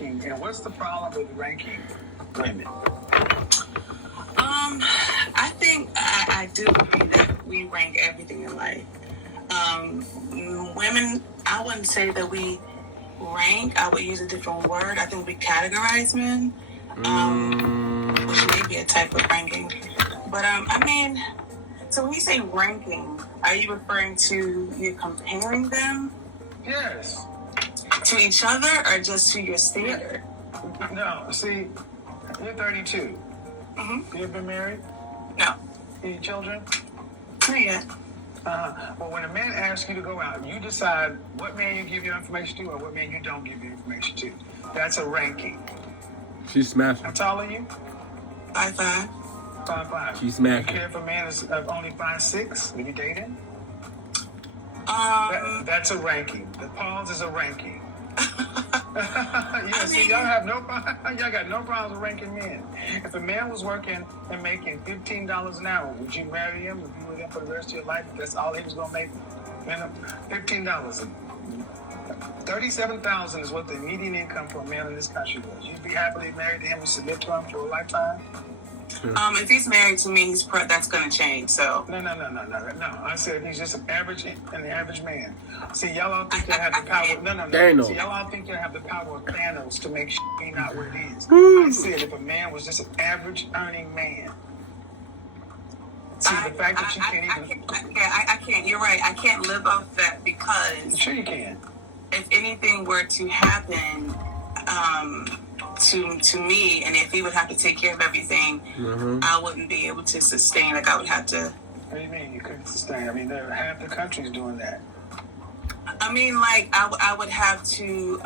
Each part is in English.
ranking, and what's the problem with ranking women? I think I do agree that we rank everything in life. Women, I wouldn't say that we rank. I would use a different word. I think we categorize men, which may be a type of ranking. But I mean, so when you say ranking, are you referring to you comparing them? Yes. To each other or just to your standard? No, see, you're 32. Mm-hmm. You've been married? No. Any children? Not yet. Well, when a man asks you to go out, you decide what man you give your information to or what man you don't give your information to. That's a ranking. She's smashing. How tall are you? 5'5". 5'5". She's smashing. You care if a man is only 5'6"? Will you date him? That's a ranking. The pause is a ranking. Y'all got no problems with ranking men. If a man was working and making $15 an hour, would you marry him if you were there for the rest of your life? If that's all he was gonna make, $15. $37,000 is what the median income for a man in this country was. You'd be happily married to him and submit to him for a lifetime? If he's married to me, that's going to change. So No. I said he's just an average man. See, y'all all think you have the power. No. See, y'all all think you have the power of Thanos to make shit not what it is. I said if a man was just an average earning man. See, the fact that you can't even. I can't. You're right. I can't live off that because. Sure you can. If anything were to happen to me, and if he would have to take care of everything, I wouldn't be able to sustain. Like I would have to. What do you mean you couldn't sustain? I mean, half the country's doing that. I mean, like I would have to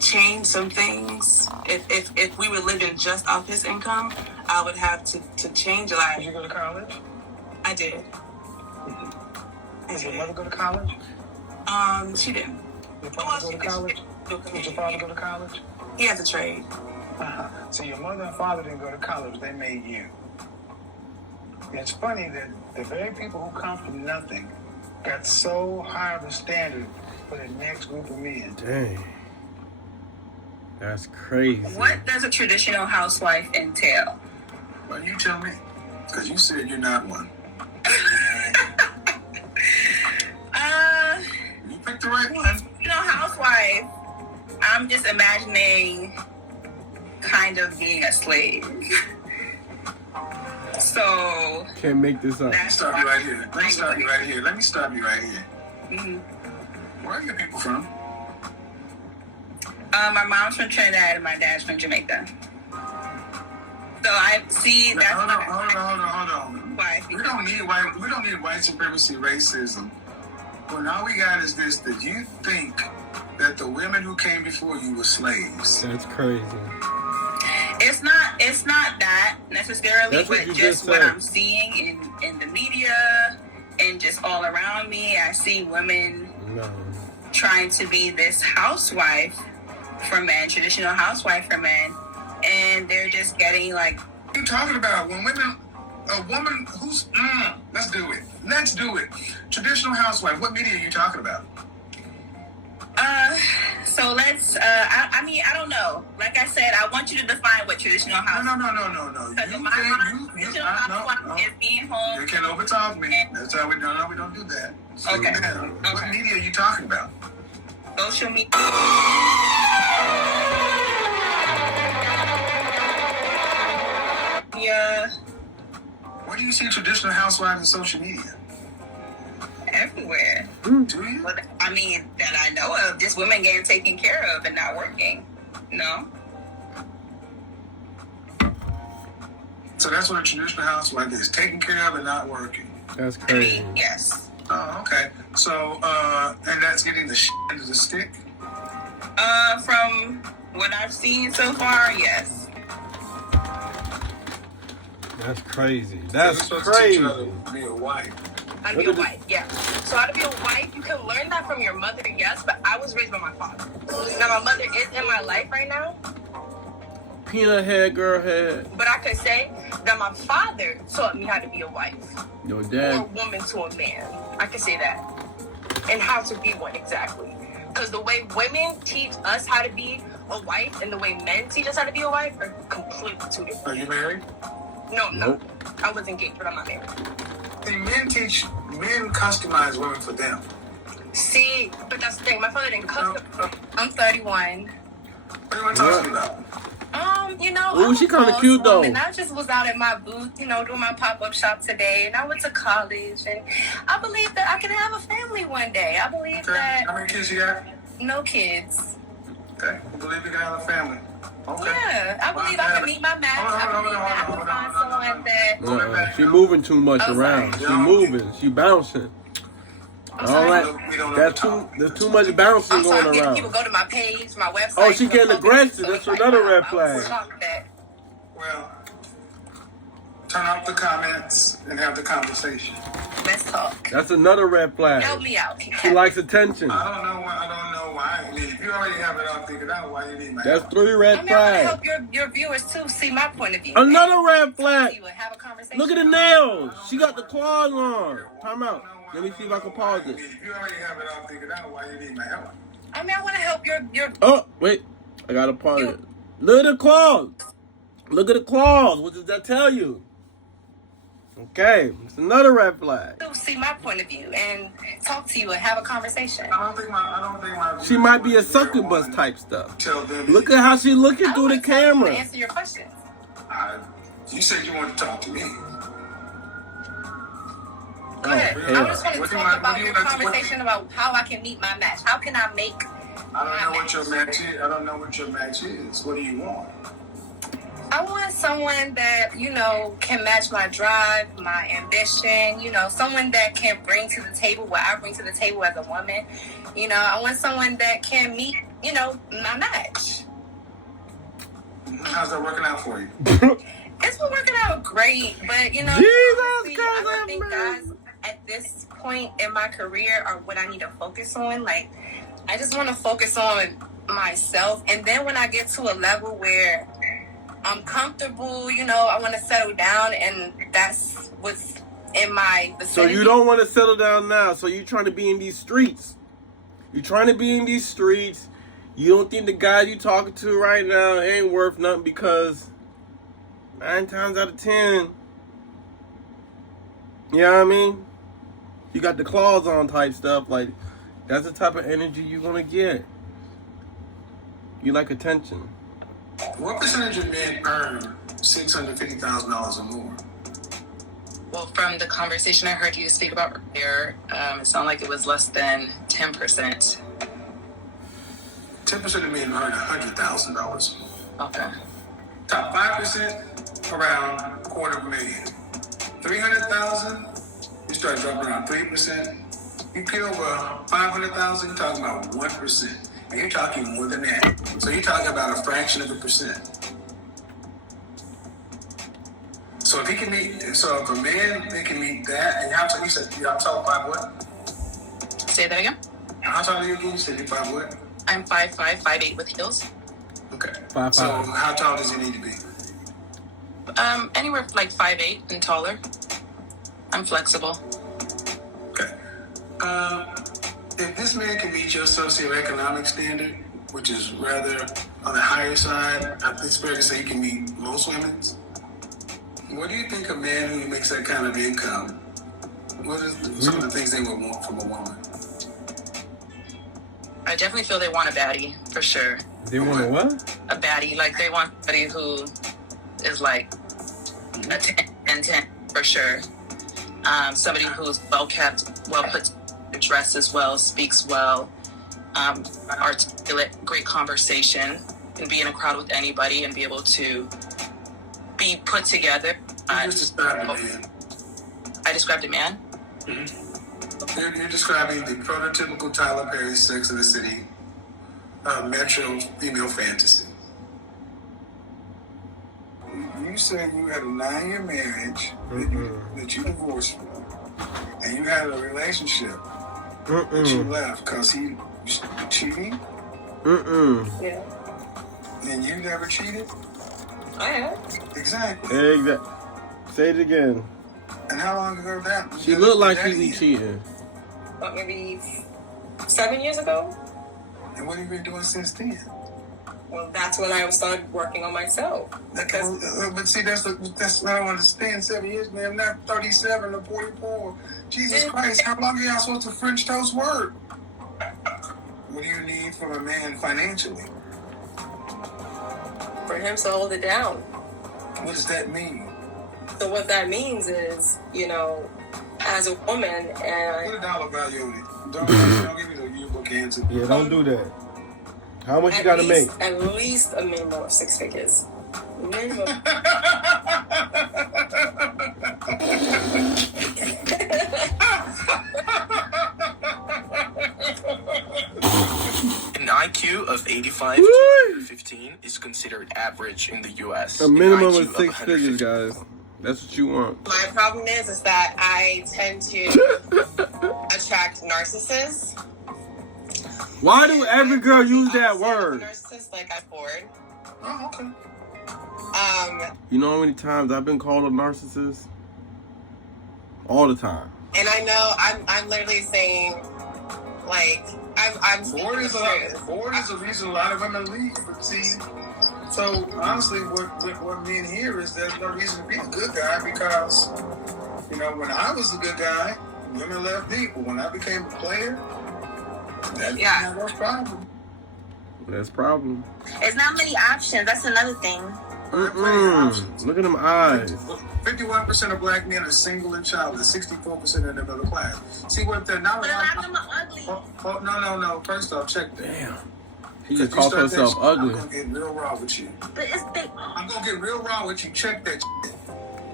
change some things. If we were living just off his income, I would have to change a lot. Did you go to college? I did. Did your mother go to college? She didn't. Your father go to college? Did your father go to college? He has a trade. So your mother and father didn't go to college. They made you. It's funny that the very people who come from nothing got so high of a standard for the next group of men. Dang. That's crazy. What does a traditional housewife entail? Well, you tell me. Because you said you're not one. You picked the right one. Housewife, I'm just imagining kind of being a slave. So can't make this up. Let me stop you right here. Let me stop you right here. Mm-hmm. Where are your people from? My mom's from Trinidad and my dad's from Jamaica. So I see that's hold on. Why? We don't need white supremacy racism. Well, all we got is this: that you think that the women who came before you were slaves. That's crazy. It's not that necessarily, That's but just what I'm seeing in the media and just all around me. I see women trying to be this housewife for men, traditional housewife for men, and they're just getting like. What are you talking about? When women, a woman who's let's do it. Traditional housewife. What media are you talking about? So let's. I mean, I don't know. Like I said, I want you to define what traditional house. No. Because in my mind, traditional housewife is being home. You can't overtalk me. That's how we don't. No, we don't do that. So Okay. What media are you talking about? Social media. Yeah. Where do you see traditional housewives in social media? Everywhere. Do you? But, I mean, that I know of, just women getting taken care of and not working. No. So that's what a traditional housewife is: taken care of and not working. That's I crazy. mean, yes. Oh, okay. So, and that's getting the shit into the stick? From what I've seen so far, yes. That's crazy. That's So crazy. you're supposed to teach her to be a wife. How to be a wife, yeah. So how to be a wife, you can learn that from your mother, yes, but I was raised by my father. Now my mother is in my life right now, Peanut head, girl head. but I could say that my father taught me how to be a wife. Your Or a dad. woman to a man. I could say that. And how to be one, exactly. because the way women teach us how to be a wife and the way men teach us how to be a wife are completely two different. Are you married? No, I'm Nope. not. I was engaged, but I'm not married. See, men customize women for them. See, but that's the thing. My father didn't custom. I'm 31. What are you talking about? You know, Ooh, I'm she a kinda boss cute, though. woman. I just was out at my booth, you know, doing my pop-up shop today, and I went to college, and I believe that I can have a family one day. I believe Okay. that How many kids you got? no kids. Okay. You believe you can have a family? Okay. Yeah, I believe I can meet my match. I believe that I can find someone that. She moving too much Oh, around. sorry. She moving. She bouncing. I'm All sorry. right. There's too much bouncing I'm sorry, I'm going getting people around. go to my page, my website. Oh, she getting look aggressive. so That's it's like, another wow, red I was flag. shocked that. Well, turn off the comments and have the conversation. Let's talk. That's another red flag. Help me out. She likes attention. I don't know why. I mean, if you already have it all figured out, why you need my That's help? 3 I red mean, I want to flags. help your viewers too see my point of view. Another red And flag. you would have a conversation. Look at the nails. She got the claws on. Time out. Let me see if I can pause I mean, it. if you already have it all figured out, why you need my help? I mean, I want to help your. Oh, wait. I got to pause it. Look at the claws. Look at the claws. What does that tell you? Okay. It's another red flag. To see my point of view and talk to you and have a conversation. I don't think my. She might be a succubus type stuff. Tell them. Look at how she looking I through the want to tell you to camera. answer your questions. You said you wanted to talk to me. Go ahead. hell. I just want to What do you talk want- what about do you your want to- conversation about how I can meet my match. How can I make I don't know my what your match is. I don't know what your match is. What do you want? I want someone that, you know, can match my drive, my ambition, you know, someone that can bring to the table what I bring to the table as a woman. You know, I want someone that can meet, you know, my match. How's that working out for you? It's been working out great, but, you know, Jesus honestly, Christ, I don't think man. guys at this point in my career are what I need to focus on. Like, I just want to focus on myself. And then when I get to a level where I'm comfortable, you know, I want to settle down, and that's what's in my So vicinity. you don't want to settle down now. So you trying to be in these streets. You trying to be in these streets. You don't think the guy you talking to right now ain't worth nothing because 9 times out of 10, you know what I mean? You got the claws on type stuff. Like, that's the type of energy you're going to get. You like attention. What percentage of men earn $650,000 or more? Well, from the conversation I heard you speak about earlier, it sounded like it was less than 10%. 10% of men earn $100,000. Okay. Top 5%, around $250,000. 300,000, you start dropping around 3%. You get over 500,000, you're talking about 1%. And you're talking more than that. So you're talking about a fraction of a percent. So if he can meet, so if a man, they can meet that, and how tall, you said, how tall, 5 what? Say that again. How tall are you again? You said you're 5 what? I'm 5'5", 5'8" with heels. Okay. 5'5". So how tall does he need to be? Anywhere like 5'8" and taller. I'm flexible. Okay. If this man can meet your socioeconomic standard, which is rather on the higher side, I think it's fair to say he can meet most women's. What do you think a man who makes that kind of income, what is some of the things they would want from a woman? I definitely feel they want a baddie, for sure. They want a what? A baddie, like they want somebody who is like a 10, for sure. Somebody who's well kept, well put, dresses well, speaks well, articulate, great conversation, can be in a crowd with anybody and be able to be put together. You just described a man. I described a man. You're describing the prototypical Tyler Perry Sex and the City metro female fantasy. You said you had a 9-year marriage that you divorced from, and you had a relationship that you left because he was cheating, Yeah. and you never cheated? I have. Exactly. Exactly. Say it again. And how long ago that? She looked like that she be is? cheating. What, maybe 7 years ago? And what have you been doing since then? Well, that's when I started working on myself. Because But see, that's what I don't understand. 7 years, man. I'm not 37 or 44. Jesus Christ, how long are y'all supposed to French toast work? What do you need from a man financially? for him to hold it down. What does that mean? So what that means is, you know, as a woman, Put and a dollar value on it. Don't give me the yearbook answer. Yeah, don't do that. How much you gotta make? At least a minimum of 6 figures. Minimum. An IQ of 85 to 15 is considered average in the U.S. A minimum An of IQ 6 figures, 150 guys. That's what you want. My problem is that I tend to attract narcissists. Why do every girl use that word? Narcissist, like I'm bored. Oh, okay. You know how many times I've been called a narcissist? All the time. And I know I'm literally saying, like, I'm Bored is a reason a lot of women leave. But see, so honestly, what men hear is there's no reason to be a good guy because, you know, when I was a good guy, women left me. But when I became a player, that's a problem. That's a problem. There's not many options. That's another thing. Look at them eyes. 51% of black men are single and childless. 64% in the middle class. See what they're not. But a lot of them are ugly. No. First off, check that. Damn. She just called herself ugly. I'm gonna get real raw with you. But it's they. I'm gonna get real raw with you. Check that shit.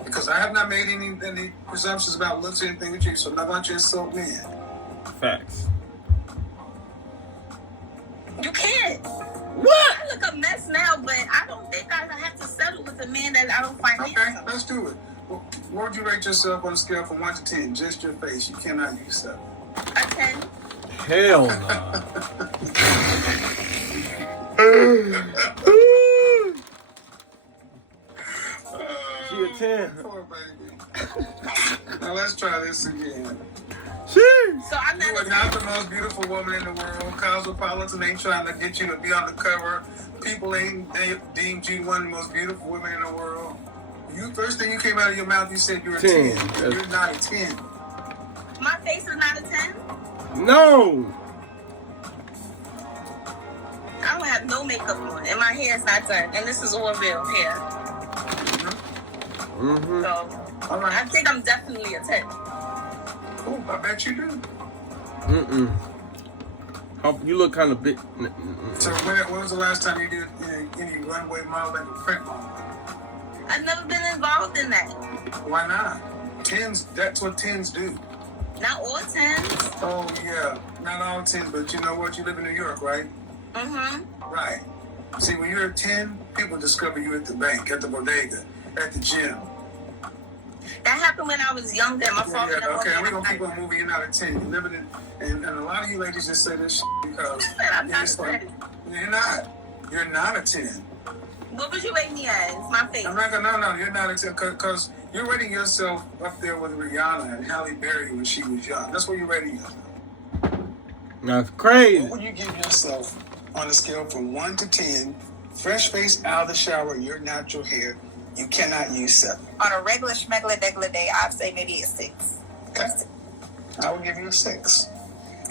Because I have not made any presumptions about looks or anything with you, so I'm not about you insult men. Facts. You can't. What? I look a mess now, but I don't think I have to settle with a man that I don't find Okay, handsome. let's do it. Well, what would you rate yourself on a scale from 1 to 10? Just your face. You cannot use that. A 10. Hell no. She a 10. Poor baby. Now let's try this again. So I'm You not are a not 10. the most beautiful woman in the world. Cosmopolitan ain't trying to get you to be on the cover. People ain't deemed you one of the most beautiful women in the world. You first thing you came out of your mouth, you said you're a 10. 10. You're not a 10. My face is not a 10. No. I don't have no makeup on, and my hair is not done. And this is Orville hair. Mm-hmm. So All I right. think I'm definitely a 10. Cool. I bet you do. You look kind of big. So when was the last time you did any runway modeling or print modeling? I've never been involved in that. Why not? 10s, that's what 10s do. Not all 10s. Oh, yeah. Not all 10s, but you know what? You live in New York, right? Mm-hmm. Right. See, when you're a 10, people discover you at the bank, at the bodega, at the gym. That happened when I was younger. My father never Okay, let me we're going to keep have on moving. You're not a 10. You're living in, and a lot of you ladies just say this shit because I'm not it's a 10. you're not. You're not a 10. What would you rate me as? My face. I'm not gonna, no, you're not a 10 because you're rating yourself up there with Rihanna and Halle Berry when she was young. That's what you're rating yourself. That's crazy. What would you give yourself on a scale from 1 to 10? Fresh face, out of the shower, your natural hair. You cannot use 7. On a regular schmegular degular day, I'd say maybe a 6. Okay. I would give you a 6.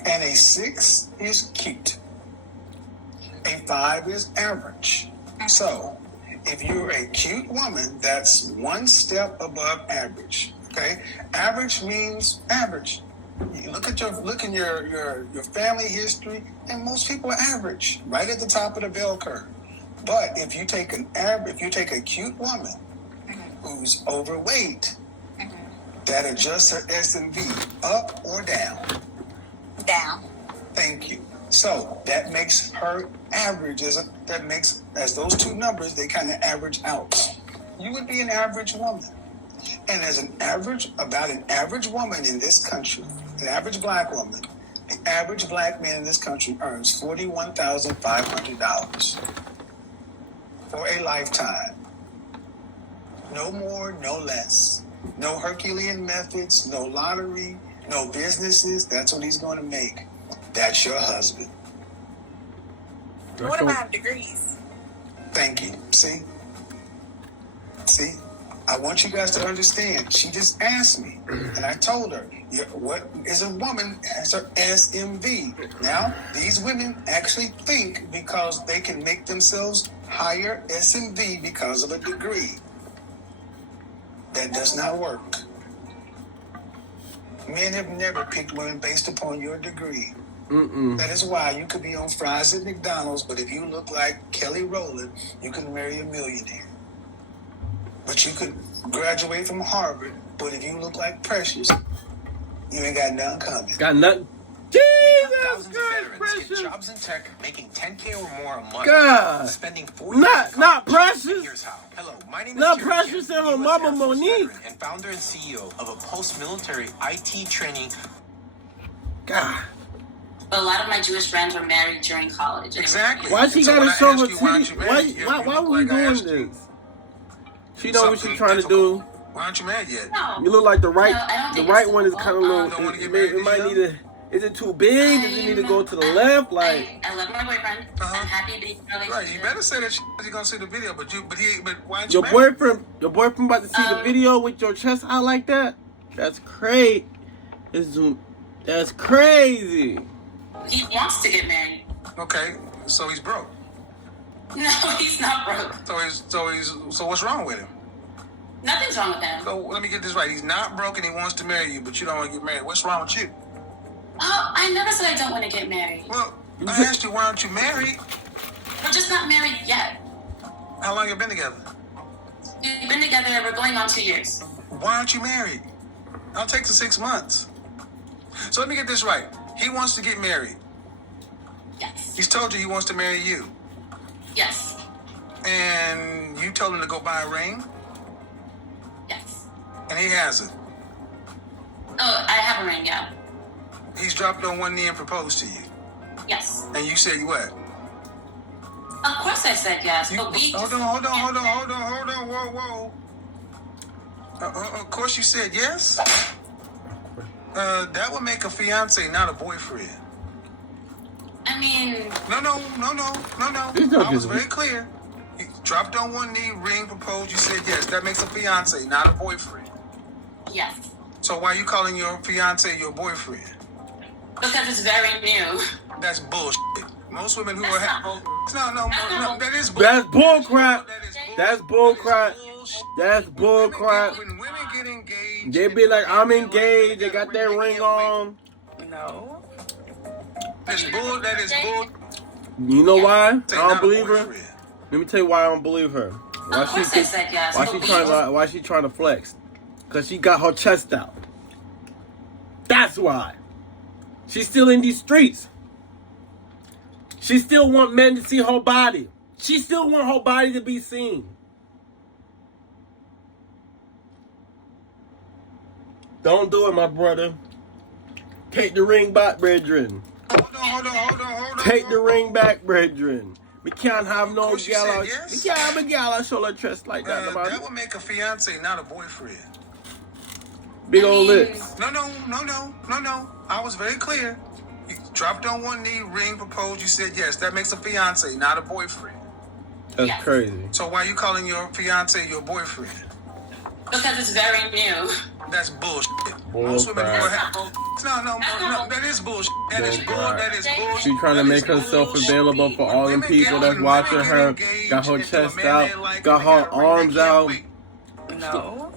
And a 6 is cute. A 5 is average. So, if you're a cute woman, that's one step above average. Okay? Average means average. You look at your family history, and most people are average, right at the top of the bell curve. But if you take a cute woman who's overweight, that adjusts her S&V up or down. Down. Thank you. So that makes her average. As those two numbers, they kind of average out. You would be an average woman. And as about an average woman in this country, an average black woman, the average black man in this country earns $41,500 for a lifetime. No more, no less. No Herculean methods, no lottery, no businesses. That's what he's going to make. That's your husband. What if I have degrees? Thank you. See? I want you guys to understand. She just asked me, and I told her, what is a woman has her SMV. Now, these women actually think because they can make themselves higher SMV because of a degree. That does not work. Men have never picked women based upon your degree. That is why you could be on fries at McDonald's, but if you look like Kelly Rowland, you can marry a millionaire. But you could graduate from Harvard, but if you look like Precious, you ain't got nothing coming. Got nothing. Thousands Jesus of Christ, veterans Precious. get jobs in tech, making $10K or more a month. God. Spending 4 years. Not Precious. Here's how. Hello, my name is Not Terry Precious Kim, and her US mama Air Force Monique. veteran and founder and CEO of a post-military IT training. God. A lot of my Jewish friends were married during college. Exactly. Why she And so gotta when I show asked her you, why aren't titty? you married? You Why look are we like I doing asked you. this? She know what she's Something trying to do. Why aren't you married yet? No. You look like the right, No, I don't the think right it's one is kind of difficult. Don't wanna little. get married It might this need a. Is it too big? Does it need to go to the left? Like, I love my boyfriend. Uh-huh. I'm happy being in a relationship. Right, you better say that you're gonna see the video, but why aren't you your married? boyfriend about to see the video with your chest out like that? That's crazy. That's crazy. He wants to get married. Okay, so he's broke. No, he's not broke. So what's wrong with him? Nothing's wrong with him. So let me get this right. He's not broke and he wants to marry you, but you don't want to get married. What's wrong with you? Oh, I never said I don't want to get married. Well, I asked you, why aren't you married? We're just not married yet. How long you been together? We've been together, we're going on 2 years. Why aren't you married? I'll take the 6 months. So let me get this right. He wants to get married. Yes. He's told you he wants to marry you. Yes. And you told him to go buy a ring, Yes. and he hasn't. Oh, I have a ring, yeah. He's dropped on one knee and proposed to you. Yes. And you said what? Of course I said yes, You, but we hold on, whoa. Of course you said yes? That would make a fiance, not a boyfriend. I mean, No. It's no I was different. very clear. You dropped on one knee, ring, proposed, you said yes. That makes a fiance, not a boyfriend. yes. So why are you calling your fiance your boyfriend? Because it's very new. That's bullshit. Most women who That's are not bull- no, that is bullshit. That's bull crap. That is bull- That's bull crap. bullshit. That's bull crap. When women get engaged, They be like, I'm engaged. They got their ring on. No. That is bull. You know why? I Say don't not a believe her. boyfriend. Let me tell you why I don't believe her. Why Of course I said yes. Why but she we trying? just- Why she trying to flex? Cause she got her chest out. That's why. She's still in these streets. She still want men to see her body. She still want her body to be seen. Don't do it, my brother. Take the ring back, brethren. Hold on. Take the ring back, brethren. We can't have no course you gal. said We yes. can't have a gal show her chest like that. That would make a fiance, not a boyfriend. Big old I mean- lips. No. I was very clear. You dropped on one knee, ring, proposed, you said yes. That makes a fiance, not a boyfriend. That's Yes. crazy. So why are you calling your fiance your boyfriend? Because it's very new. That's bullshit. Bull Most women who crap. are no, that is bullshit. That is Bull bull. crap. That is bullshit. She trying to That make is herself bullshit. available for all them When people women that's get- watching when her. women get Got her engaged into a chest man out. they like, Got they her got a ring, arms they can't out. wait. No.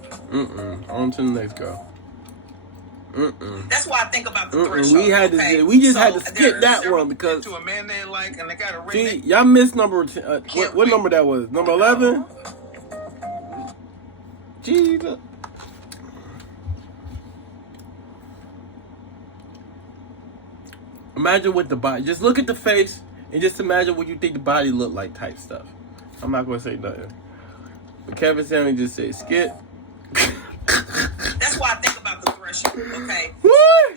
On to the next girl. That's why I think about the threshold. We had to. okay? We just So had to skip there are that several- one because To a man they like and they got a ring. see, y'all missed number. What wait. number that was? Number 11. Jesus. Imagine what the body. Just look at the face and just imagine what you think the body look like. Type stuff. I'm not gonna say nothing. But Kevin Samuel just said skit. That's why I think about the threshold. Okay. Woo!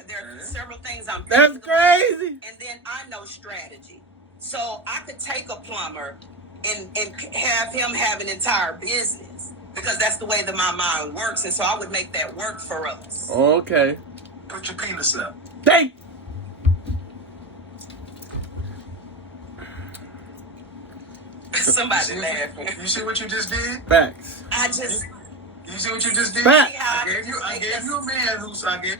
There are several things I'm That's thinking about, crazy. and then I know strategy. So I could take a plumber and have him have an entire business because that's the way that my mind works, and so I would make that work for us. Okay. Put your penis up. Thank. Somebody laughing. You see what you just did? Facts. I just You see what you just did? Facts. I gave you a man who's I gave.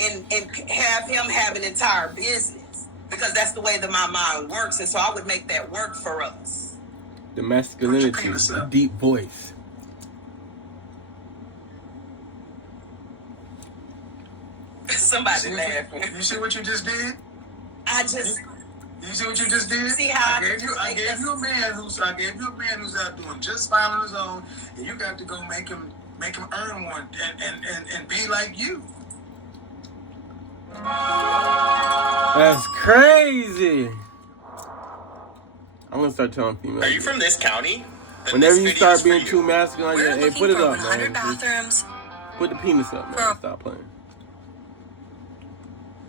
and have him have an entire business because that's the way that my mind works, and so I would make that work for us. The masculinity, the deep voice. Somebody laughing. You see what you just did? I just. You see what you just did? See how I gave you a man who's out doing just fine on his own, and you got to go make him earn one and be like you. That's crazy. I'm gonna start telling females. Are you from this county? Then Whenever this you video is start being for too you. masculine, We're hey, looking put it for up, 100 man. Just bathrooms. put the penis up, man. Stop playing.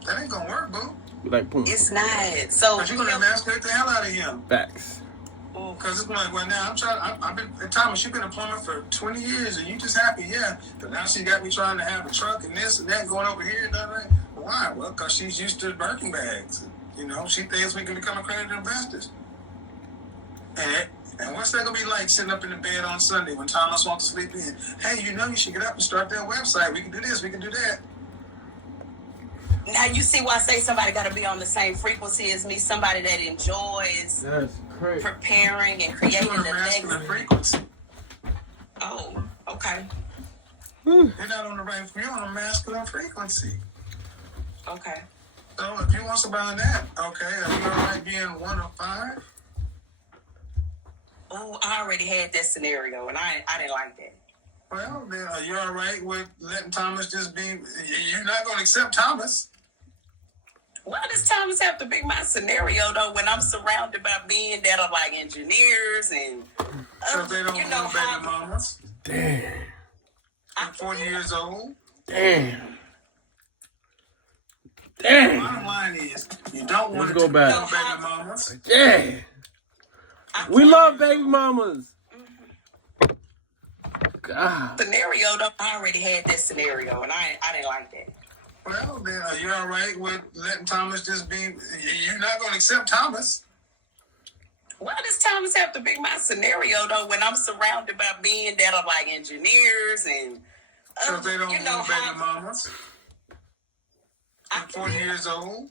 That ain't gonna work, boo. We like boom. It's not. So But you're gonna emasculate the hell out of him. Facts. Because it's like, well, now I've been, Thomas, you've been a plumber for 20 years and you just happy, yeah. But now she got me trying to have a truck and this and that going over here and that. Why? Well, because she's used to Birkin bags. You know, she thinks we can become accredited investors. And what's that gonna be like sitting up in the bed on Sunday when Thomas wants to sleep in? Hey, you know you should get up and start that website. We can do this, we can do that. now you see why I say somebody got to be on the same frequency as me. Somebody that enjoys That's crazy. preparing and You're creating on a the masculine next. frequency. Oh, okay, You're not on the right, you're on a masculine frequency. okay. So if you want somebody that, okay, are you alright being 1 of 5? Oh, I already had that scenario, and I didn't like that. Well, then are you alright with letting Thomas just be, you're not gonna accept Thomas. Why does Thomas have to be my scenario though? When I'm surrounded by men that are like engineers and So they don't you know want baby how mamas. Damn. I'm 40 years old. Damn. The Damn. bottom line is, you don't want Let's to go back. no baby mamas. Yeah. We love baby mamas. God. scenario though. I already had that scenario, and I didn't like that. Well, then are you alright with letting Thomas just be, you're not gonna accept Thomas. Why does Thomas have to be my scenario though? When I'm surrounded by men that are like engineers and So they don't you know want baby how mamas. I'm 40 years old.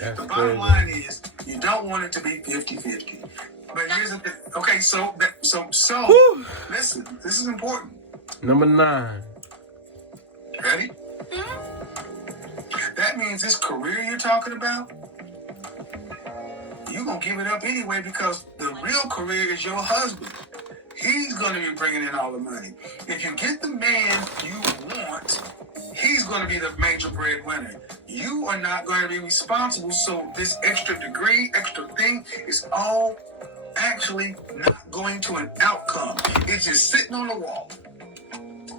That's The bottom crazy. line is, you don't want it to be 50-50. But here's the thing. Okay, so Whew. listen, this is important. Number 9. Ready? That means this career you're talking about, you're going to give it up anyway because the real career is your husband. He's going to be bringing in all the money. If you get the man you want, he's going to be the major breadwinner. You are not going to be responsible. So this extra degree, extra thing is all actually not going to an outcome. It's just sitting on the wall.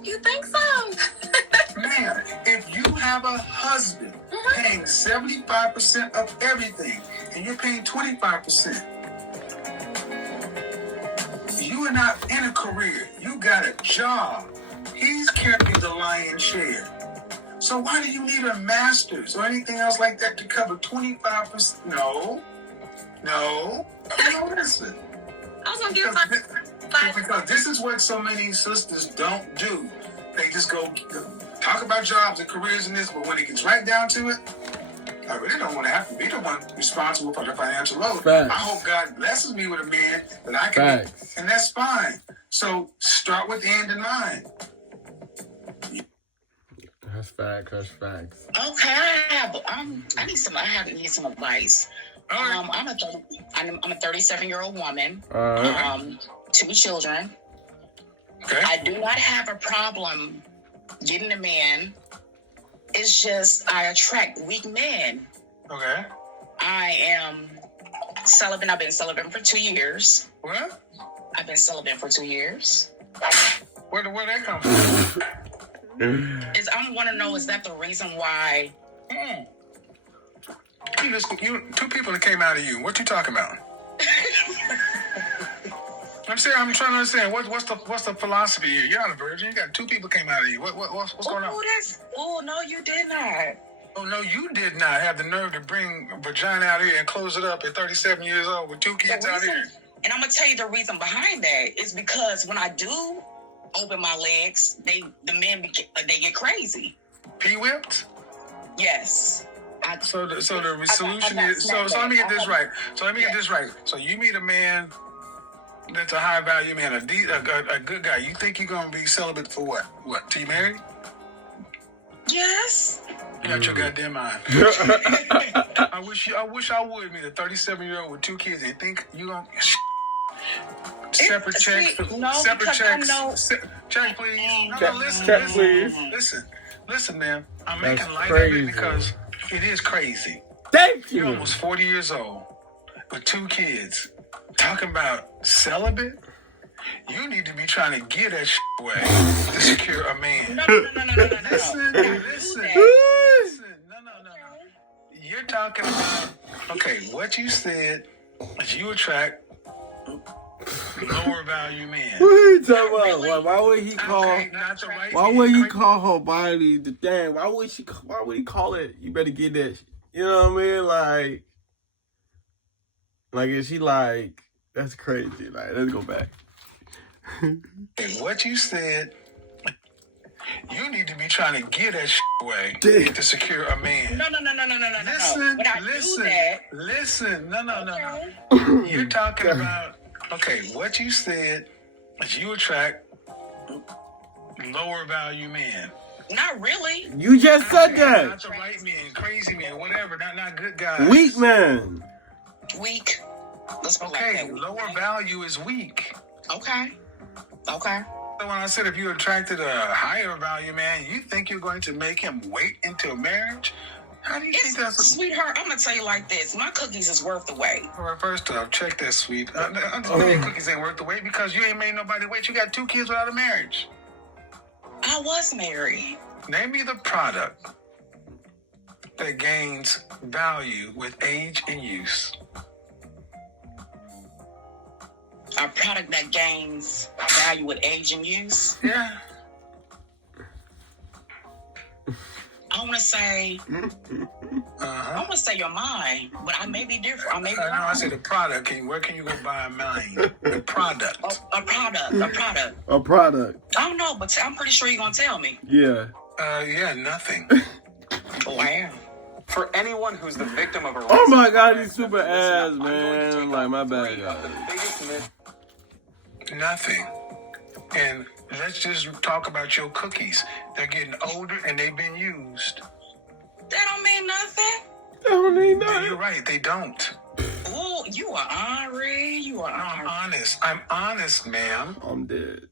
You think so? Man, if you have a husband paying 75% of everything and you're paying 25%, you are not in a career. You got a job. He's carrying the lion's share. So why do you need a master's or anything else like that to cover 25%? No. Listen. I was gonna give Because this is what so many sisters don't do. They just go talk about jobs and careers and this, but when it gets right down to it, I really don't want to have to be the one responsible for the financial load. Facts. I hope God blesses me with a man that I can be, Facts. and that's fine. So start with the end in mind. That's facts. That's facts. Okay, I need some advice. I'm a 37-year-old woman. 2 children. Okay. I do not have a problem getting a man. It's just I attract weak men. Okay. I am celibate. I've been celibate for 2 years. What? I've been celibate for 2 years. Where'd that come from? I want to know, is that the reason why? You 2 people that came out of you. What you talking about? I'm trying to understand what's the philosophy here. You're not a virgin. You got 2 people came out of you. What's going on? No, you did not. Oh, no, you did not have the nerve to bring a vagina out here and close it up at 37 years old with 2 kids out here. And I'm going to tell you the reason behind that is because when I do open my legs, the men they get crazy. P-whipped? Yes. So the solution is, so let me get this right. So you meet a man that's a high value man, a good guy. You think you're going to be celibate for what? What, till you married? Yes. You got your goddamn mind. I wish I would meet a 37-year-old with 2 kids and think you gonna separate checks. Separate checks. Check, please. Listen, man. I'm making light of it because it is crazy. Thank you. You're almost 40 years old with 2 kids, talking about celibate. You need to be trying to get that away to secure a man. No. Listen. You're talking about, okay, what you said is you attract lower value men. What are you talking about? Why would he call? Okay, not the right Why man. would he call her body the thing? Why would he call it? You better get that. You know what I mean? Like is she like? That's crazy. Like let's go back. And what you said, you need to be trying to get that away to secure a man. No. Listen. You're talking about, okay, what you said is you attract lower value men. Not really. You just said that. Not the right men, crazy men, whatever, not good guys. Weak man. Weak. Let's go Okay, like that. lower value is weak. Okay. So when I said if you attracted a higher value man, you think you're going to make him wait until marriage? How do you think that's Sweetheart, I'm going to tell you like this. My cookies is worth the wait. Well, first off, check that, sweet. Your cookies ain't worth the wait because you ain't made nobody wait. You got 2 kids without a marriage. I was married. Name me the product that gains value with age and use. A product that gains value with age and use. Yeah. I want to say, your mind, but I may be different. I may be wrong. I said the product. Where can you go buy mine? The product. A product. A product. I don't know, but I'm pretty sure you're gonna tell me. Yeah. Nothing. Wow. For anyone who's the victim of a Oh my God, he's super ass, man. Like my bad. the biggest myth. Nothing. And let's just talk about your cookies. They're getting older and they've been used. That don't mean nothing. That don't mean No, nothing. you're right. They don't. Oh, you are Henri. I'm honest. I'm honest, ma'am. I'm dead.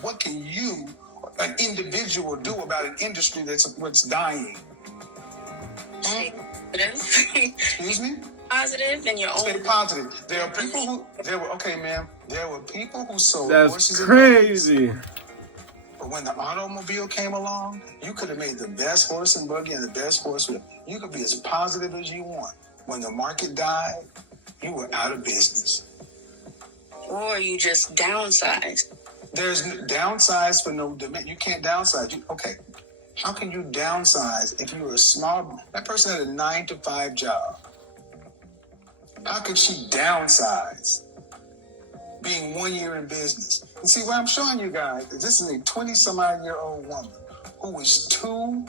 What can you, an individual, do about an industry that's dying? Excuse me? Positive in your Stay own. positive. There were people who sold That's horses crazy. and buggies. But when the automobile came along, you could have made the best horse and buggy and the best horse. You could be as positive as you want. When the market died, you were out of business. Or you just downsized. There's downsize for no demand. You can't downsize. Okay, how can you downsize if you were a small? That person had a 9-to-5 job. How could she downsize? Being 1 year in business. And see, what I'm showing you guys is this is a 20-some-odd-year-old woman who is too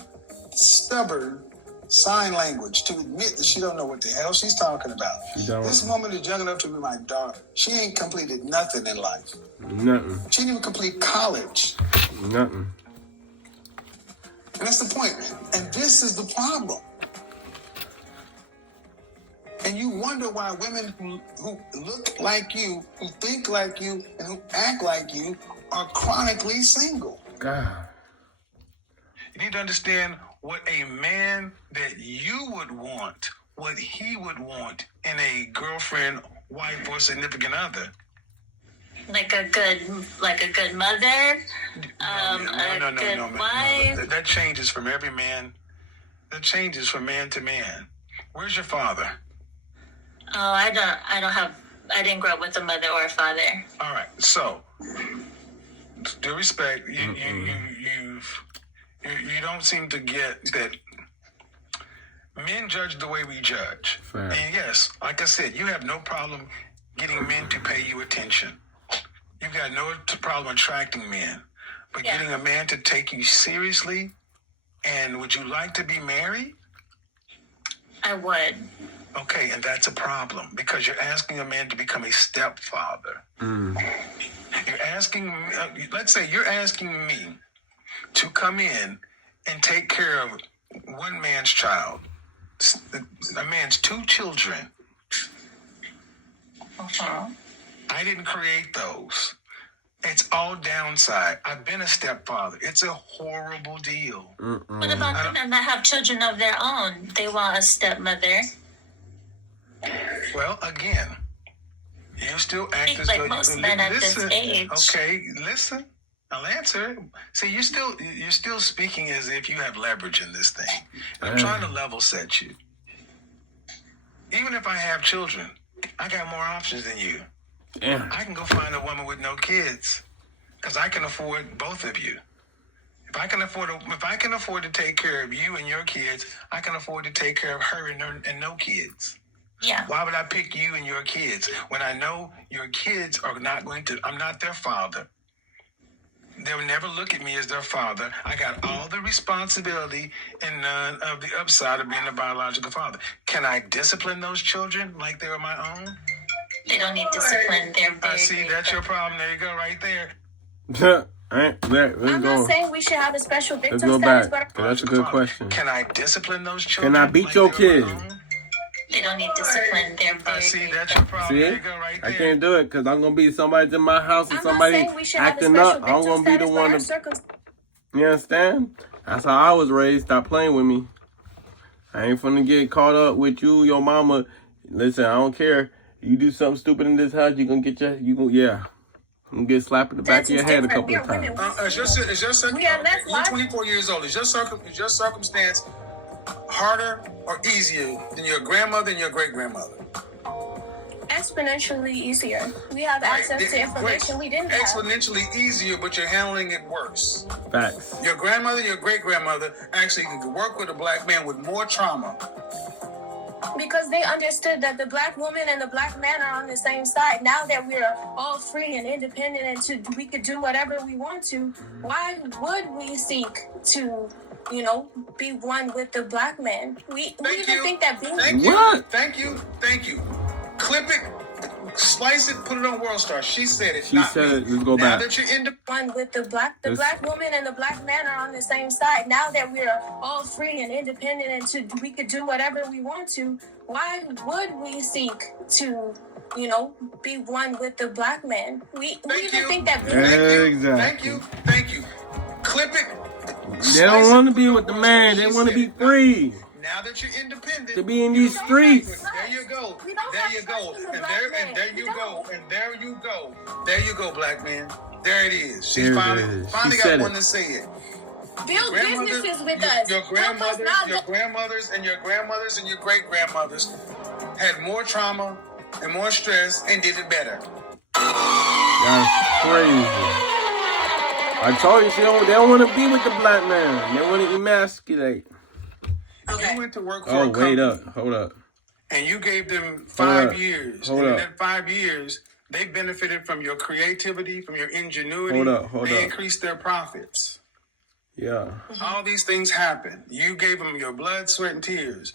stubborn, sign language, to admit that she don't know what the hell she's talking about. This woman is young enough to be my daughter. She ain't completed nothing in life. Nothing. She didn't even complete college. Nothing. And that's the point. And this is the problem. And you wonder why women who look like you, who think like you, and who act like you are chronically single. God. You need to understand what a man that you would want, what he would want in a girlfriend, wife, or significant other. Like a good mother, No. wife. That changes from every man. That changes from man to man. Where's your father? Oh, I didn't grow up with a mother or a father. All right, so due respect, you don't seem to get that Men judge the way we judge. Fair. And yes, like I said, you have no problem getting men to pay you attention. You've got no problem attracting men. But Yeah. getting a man to take you seriously, and would you like to be married? I would. Okay, and that's a problem because you're asking a man to become a stepfather. You're asking, let's say you're asking me to come in and take care of one man's child, a man's 2 children. Uh-huh. I didn't create those. It's all downside. I've been a stepfather. It's a horrible deal. What about the men that have children of their own? They want a stepmother. Well, again, you still act Think as like though most men at this age. Okay, listen. I'll answer. See, you're still speaking as if you have leverage in this thing. I'm trying to level set you. Even if I have children, I got more options than you. Yeah. I can go find a woman with no kids because I can afford both of you. If I can afford to take care of you and your kids, I can afford to take care of her and no kids. Yeah. Why would I pick you and your kids when I know your kids are not going to? I'm not their father. They'll never look at me as their father. I got all the responsibility and none of the upside of being a biological father. Can I discipline those children like they were my own? They don't need discipline. They're very See, that's your problem. There you go, right there. All right, let's I'm go. not saying we should have a special victim Let's go status, back. but That's a good question. Can I discipline those children? Can I beat like your they were my kids? own? They don't need discipline. They're very See, that's your problem. See, There you go, right there. I can't do it because I'm gonna be somebody's in my house and I'm not somebody saying we should have a acting special up. victim I'm gonna be the status, but one our to. circumstances. You understand? That's how I was raised. Stop playing with me. I ain't finna get caught up with you, your mama. Listen, I don't care. You do something stupid in this house, you gonna get yeah. I'm gonna get slapped in the back of your head a couple of times. You're 24 years old. Is your circumstance harder or easier than your grandmother and your great-grandmother? Exponentially easier. We have access to information we didn't have. Exponentially easier, but you're handling it worse. Facts. Your grandmother and your great-grandmother actually could work with a black man with more trauma. Because they understood that the black woman and the black man are on the same side. Now that we're all free and independent and we could do whatever we want to, why would we seek to, be one with the black man? We even think that being Thank you. Clip it, slice it, put it on World Star. She said it. She said it. Let's go now back. that you're in one with the black woman and the black man are on the same side. Now that we're all free and independent and we could do whatever we want to, why would we seek to, be one with the black man? We even think that Exactly. Thank you. Clip it. They don't want to be with the man. They want to be free. Now that you're independent, To be in these streets. There you go. We don't There have you go. trust in the And black there man. you We go. don't. And there you go. There you go, black man. There it is. She There it finally is. finally She got said one it. to say it. Build businesses with us. Your Help us grandmothers, not your grandmothers, and your grandmothers and your great grandmothers had more trauma and more stress and did it better. That's crazy. I told you, they don't want to be with the black man. They want to emasculate. You went to work for a Oh, company, wait up. Hold up. and you gave them Hold 5 up. years. Hold and in up. that 5 years, they benefited from your creativity, from your ingenuity. Hold up. They increased their profits. Yeah. All these things happen. You gave them your blood, sweat, and tears,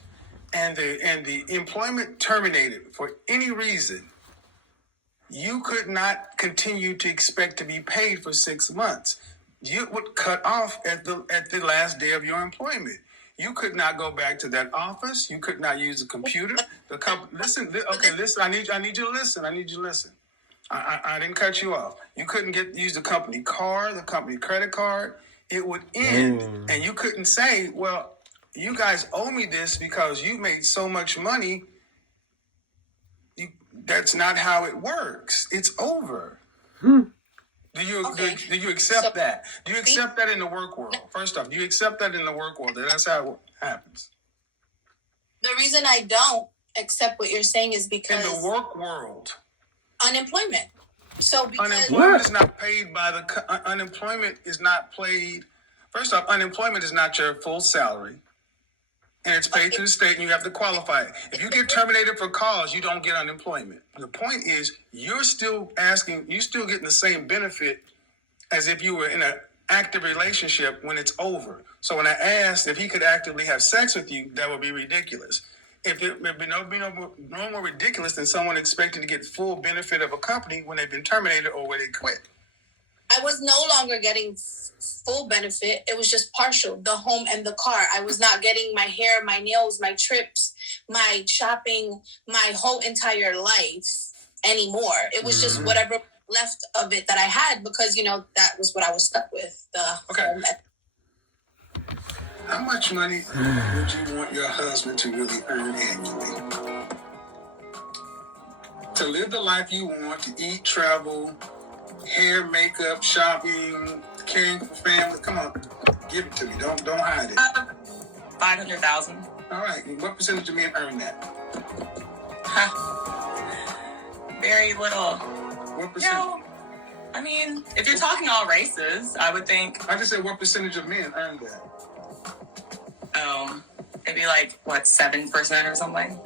and the employment terminated for any reason. You could not continue to expect to be paid for 6 months. You would cut off at the last day of your employment. You could not go back to that office. You could not use the computer. Listen. I need you to listen. I didn't cut you off. You couldn't use the company card, the company credit card. It would end, and you couldn't say, "Well, you guys owe me this because you made so much money." That's not how it works. It's over. Do you accept that? Do you accept that in the work world? First off, do you accept that in the work world? That's how it happens. The reason I don't accept what you're saying is because In the work world, unemployment. So because unemployment is not paid by unemployment is not paid. First off, unemployment is not your full salary. And it's paid to the state, and you have to qualify it. If you get terminated for cause, you don't get unemployment. The point is, you're still getting the same benefit as if you were in an active relationship when it's over. So when I asked if he could actively have sex with you, that would be ridiculous. If it would be no more ridiculous than someone expecting to get full benefit of a company when they've been terminated or when they quit. I was no longer getting full benefit. It was just partial, the home and the car. I was not getting my hair, my nails, my trips, my shopping, my whole entire life anymore. It was just whatever left of it that I had because, that was what I was stuck with. Home. How much money would you want your husband to really earn annually? To live the life you want, to eat, travel, hair, makeup, shopping, caring for family. Come on, give it to me. Don't hide it. 500,000. All right. What percentage of men earn that? Very little. What percentage? I mean, if you're talking all races, I would think. I just said what percentage of men earn that? Maybe 7% or something.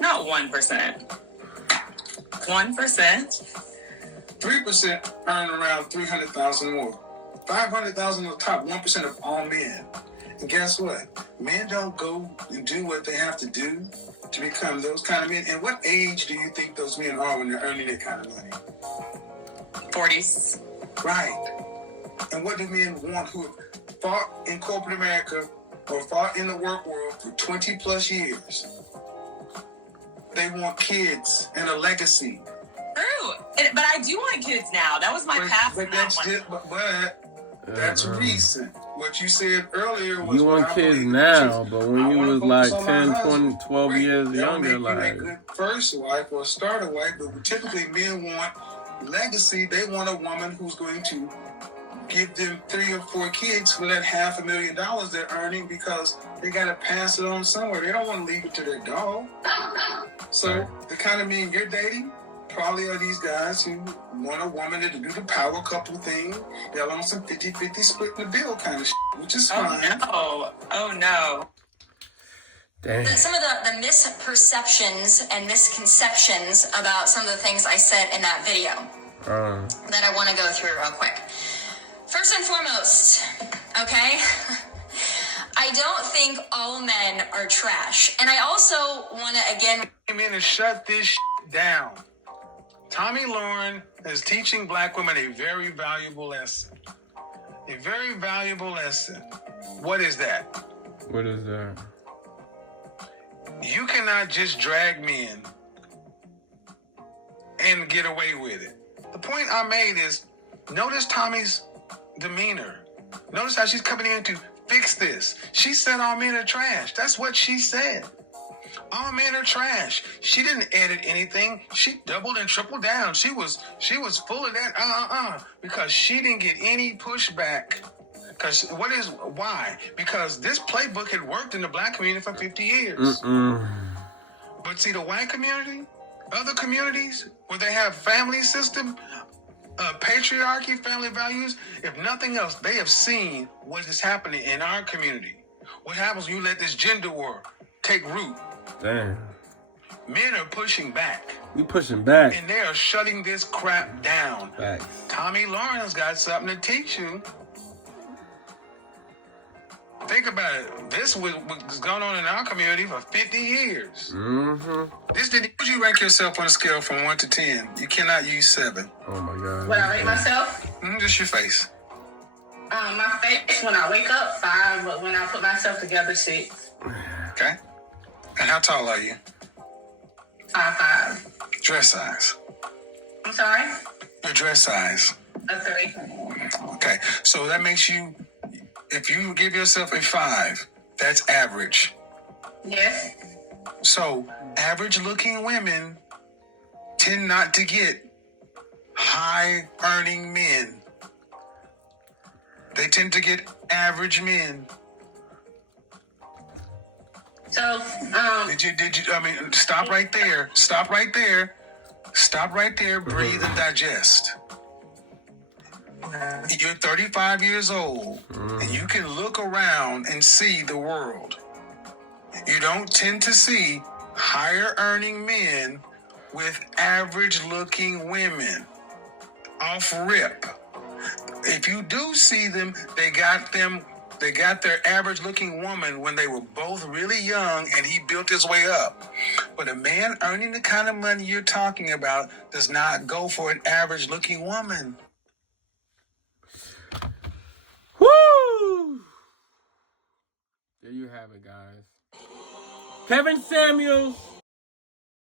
Not 1%. 1%. 3% earn around 300,000 more. 500,000 on the top 1% of all men. And guess what? Men don't go and do what they have to do to become those kind of men. And what age do you think those men are when they're earning that kind of money? 40s. Right. And what do men want who have fought in corporate America or fought in the work world for 20 plus years? They want kids and a legacy. True. But I do want kids now. That was my path. But that's recent. What you said earlier was... You want kids now, but when you was like 10, 20, 12 years younger, like... a good first wife or starter wife, but typically men want legacy. They want a woman who's going to give them 3 or 4 kids for that $500,000 they're earning because they got to pass it on somewhere. They don't want to leave it to their dog. So the kind of men you're dating probably are these guys who want a woman to do the power couple thing. They're on some 50-50 split the bill kind of shit, which is fine. Oh no. Dang. Some of the misperceptions and misconceptions about some of the things I said in that video that I want to go through real quick. First and foremost, okay, I don't think all men are trash. And I also want to, again... I'm in to shut this down. Tommy Lauren is teaching black women a very valuable lesson. A very valuable lesson. What is that? What is that? You cannot just drag men and get away with it. The point I made is, notice Tommy's demeanor. Notice how she's coming in to fix this. She said all men are trash. That's what she said. All men are trash. She didn't edit anything. She doubled and tripled down. She was full of that because she didn't get any pushback. Why? Because this playbook had worked in the black community for 50 years. But see, the white community, other communities where they have family system, patriarchy, family values, if nothing else, they have seen what is happening in our community. What happens when you let this gender war take root? Damn. Men are pushing back. We pushing back. And they are shutting this crap down. Facts. Tommy Lauren's got something to teach you. Think about it. This was going on in our community for 50 years. Would you rank yourself on a scale from 1 to 10? You cannot use 7. Oh my God. When I rate myself? Just your face. My face, when I wake up, 5, but when I put myself together, 6. Okay. And how tall are you? 5'5". Dress size. I'm sorry? Your dress size. A 3. Okay. So that makes you, if you give yourself a 5, that's average. Yes. So average looking women tend not to get high earning men. They tend to get average men. So, Did you, stop right there. Stop right there. Breathe and digest. You're 35 years old, and you can look around and see the world. You don't tend to see higher earning men with average looking women. Off rip. If you do see them, they got their average looking woman when they were both really young and he built his way up. But a man earning the kind of money you're talking about does not go for an average looking woman. Woo! There you have it, guys. Kevin Samuels